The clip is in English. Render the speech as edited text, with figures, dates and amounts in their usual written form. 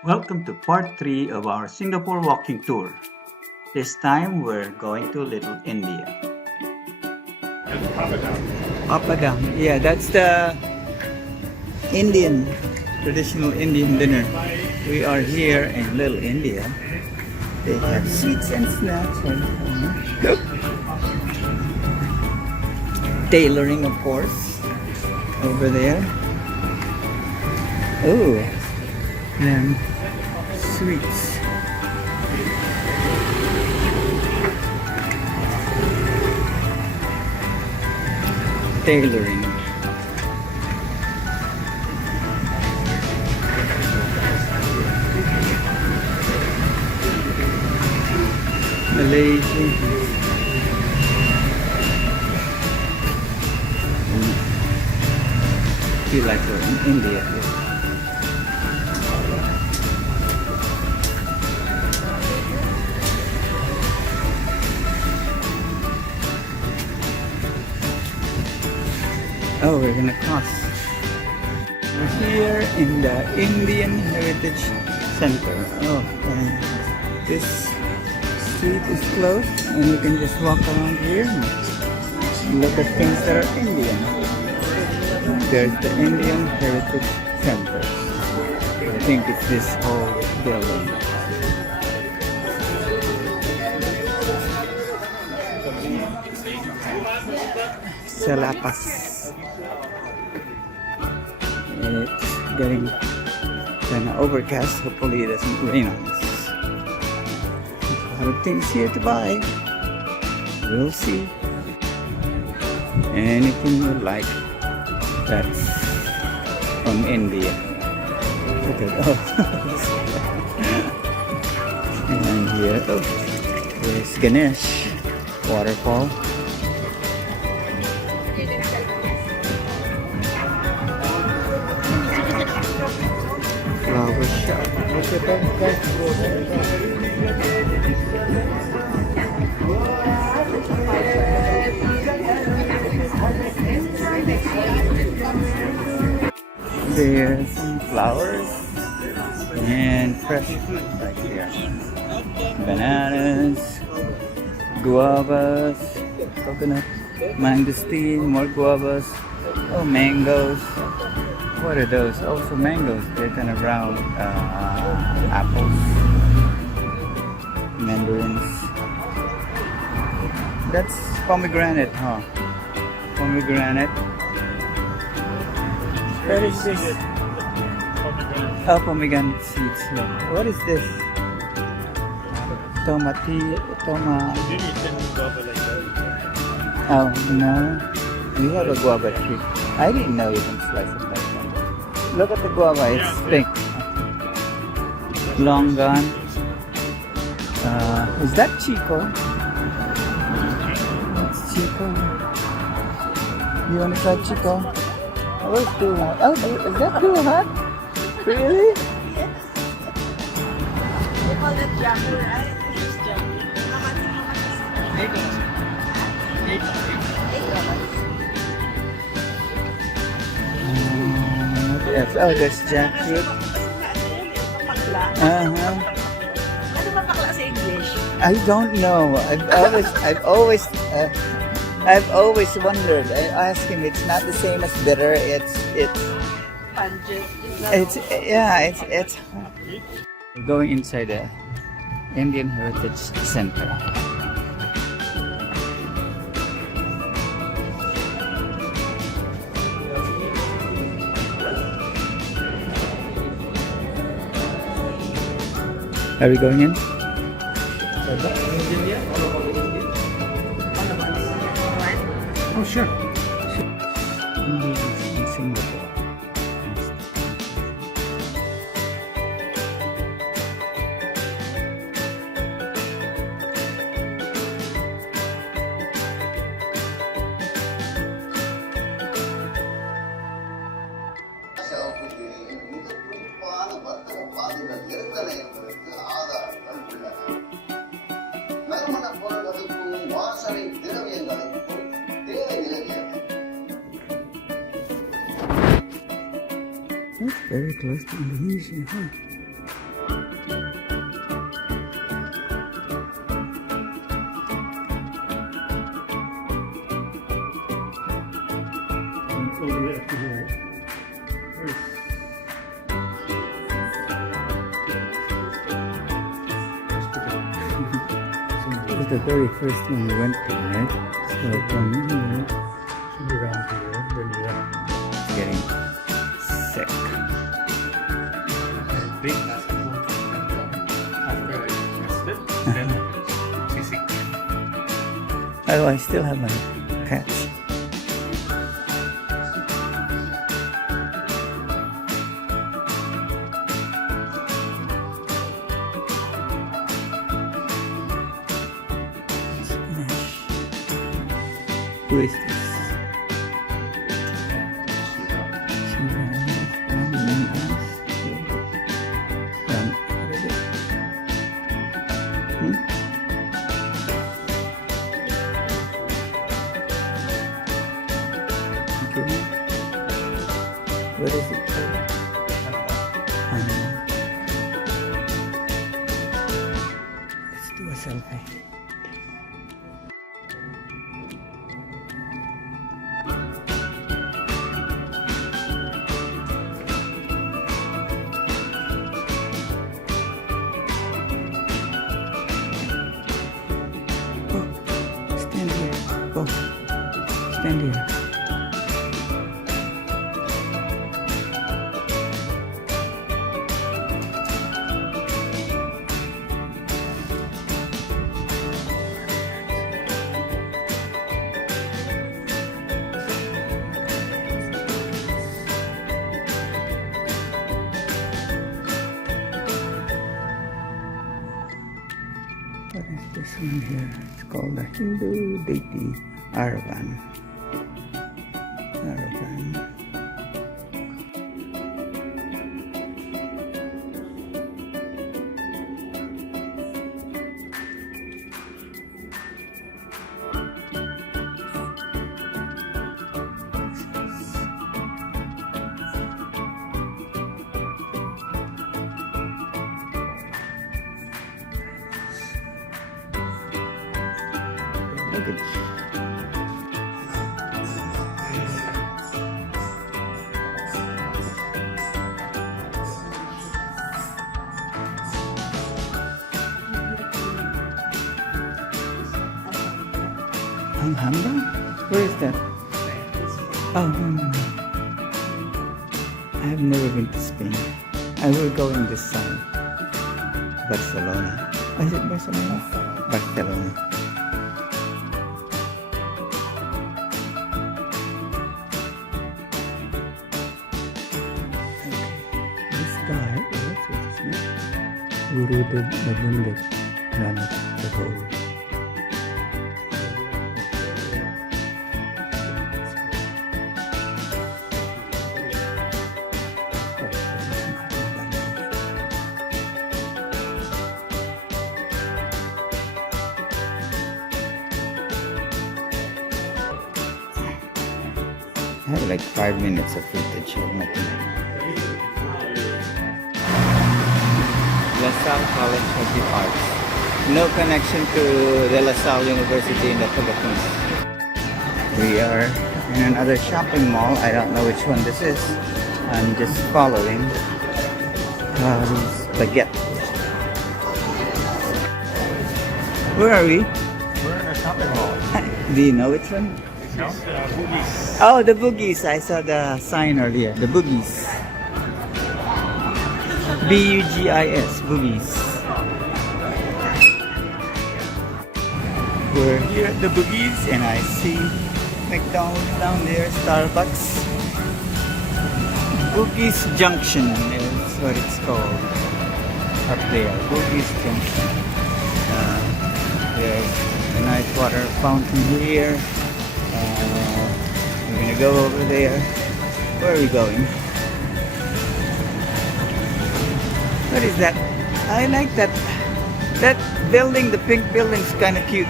Welcome to part 3 of our Singapore walking tour. This time we're going to Little India. Papadam. Yeah, that's the Indian, traditional Indian dinner. We are here in Little India. They have sweets and snacks. Tailoring, of course, over there. Oh, and sweets. Tailoring. Malaysia. Feel like we're in India. Oh, we're gonna cross. We're here in the Indian Heritage Center. Oh, this street is closed and you can just walk around here and look at things that are Indian. There's the Indian Heritage Center. I think it's this whole building. Salapas. It's getting kind of overcast. Hopefully it doesn't rain on us. A lot of things here to buy. We'll see. Anything you like that's from India. Look at and here, there's Ganesh waterfall. Flower shop. Look at that. There's some flowers and fresh fruit right here. Bananas, guavas, coconut, mangosteen, more guavas. Oh, mangoes. What are those? Also mangoes. They're kind of round apples. Mandarins. That's pomegranate, huh? Pomegranate. What is this? Oh, pomegranate seeds. Yeah. What is this? Oh, no. We have a guava tree. I didn't know you can slice it like that. Look at the guava, it's pink. Longan. Is that chico? That's chico. You want to try chico? Where's duhat? Oh, is that duhat? Really? We call it jamu, right? This is jamu. Yes. Oh, that's jackfruit. Ano ba bakla sa English? I don't know. I've always wondered. I asked him. It's not the same as bitter. It's. Pungent. It's. We're going inside the Indian Heritage Center. Are we going in? Oh, sure. In Singapore. That's very close to Indonesia, huh? the very first one we went to, right? So from here, Should be around here. Then you have it's getting sick. a big basketball. After I tested, then physics. Oh, I still have my catch. Who is this? What is it called? I don't know. Let's do a selfie. Stand here. Go. Stand here. What is this one here? It's called the Hindu deity Aravan. Aravan. Look at this. Alhambra? Where is that? Oh, I have never been to Spain. I will go in this side. Barcelona. Oh, is it Barcelona? Barcelona. This guy, what's his name? Guru the Bundik ran the whole. I have like 5 minutes of footage of nothing. La Salle College of the Arts. No connection to the La Salle University in the Philippines. We are in another shopping mall. I don't know which one this is. I'm just following baguette. Where are we? We're in a shopping mall. Do you know which one? No? Boogies. Oh, the Boogies. I saw the sign earlier. The Boogies. B-U-G-I-S. Boogies. We're here at the Boogies and I see McDonald's down there, Starbucks. Boogies Junction is what it's called. Up there. Boogies Junction. There's a nice water fountain here. We're gonna go over there. Where are we going? What is that? I like that. That building, the pink building's kind of cute.